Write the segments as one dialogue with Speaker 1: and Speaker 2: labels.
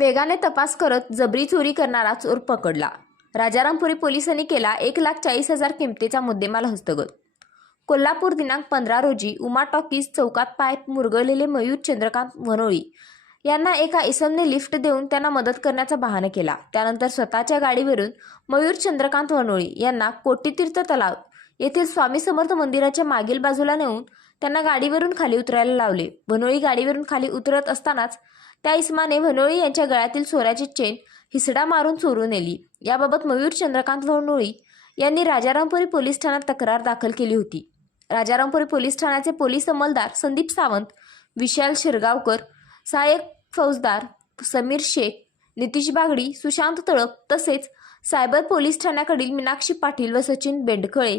Speaker 1: वेगाने तपास करत जबरी चोरी करणारा चोर पकडला. राजारामपुरी पोलिसांनी केला एक लाख चाळीस हजार किमतीचा मुद्देमाल हस्तगत. कोल्हापूर दिनांक पंधरा रोजी उमा टॉकीज चौकात पाय मुरगळलेले मयूर चंद्रकांत वनोळी यांना एका इसमने लिफ्ट देऊन त्यांना मदत करण्याचा बहाणा केला. त्यानंतर स्वतःच्या गाडीवरून मयूर चंद्रकांत वनोळी यांना कोटीतीर्थ तलाव येथील स्वामी समर्थ मंदिराच्या मागील बाजूला नेऊन त्यांना गाडीवरून खाली उतरायला लावले. भनोळी गाडीवरून खाली उतरत असतानाच त्या इस्माने भनोळी यांच्या गळ्यातील सोऱ्याची चेन हिसडा मारून चोरून नेली. याबाबत मयूर चंद्रकांत भनोळी यांनी राजारामपुरी पोलीस ठाण्यात तक्रार दाखल केली होती. राजारामपुरी पोलीस ठाण्याचे पोलीस अंमलदार संदीप सावंत विशाल शिरगावकर सहाय्यक फौजदार समीर शेख नितीश बागडी सुशांत तळप तसेच सायबर पोलीस ठाण्याकडील मीनाक्षी पाटील व सचिन बेंडकळे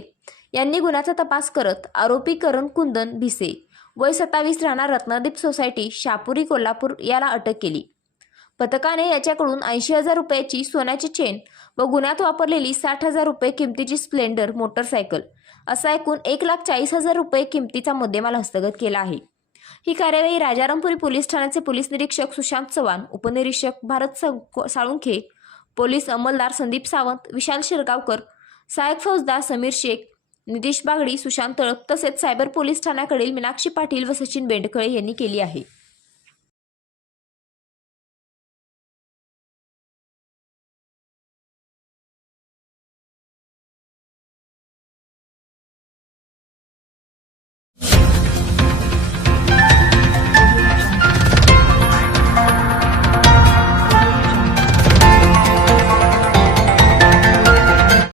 Speaker 1: यांनी गुन्ह्याचा तपास करत आरोपी करण कुंदन भिसे वय सत्तावीस राहणार रत्नदीप सोसायटी शापुरी कोल्हापूर याला अटक केली. पथकाने याच्याकडून ऐंशी हजार रुपयाची सोन्याची चेन व गुन्ह्यात वापरलेली साठ हजार रुपये किमतीची स्प्लेंडर मोटरसायकल असा एकूण एक लाख चाळीस हजार रुपये किमतीचा मुद्देमाल हस्तगत केला आहे. ही कार्यवाही राजारामपुरी पोलीस ठाण्याचे पोलीस निरीक्षक सुशांत चव्हाण उपनिरीक्षक भारत साळुंखे पोलीस अंमलदार संदीप सावंत विशाल शिरगावकर सायक फौजदार समीर शेख नितीश बागडी सुशांत तळप तसेच सायबर पोलीस ठाण्याकडील मीनाक्षी पाटील व सचिन बेंडकळे यांनी केली आहे.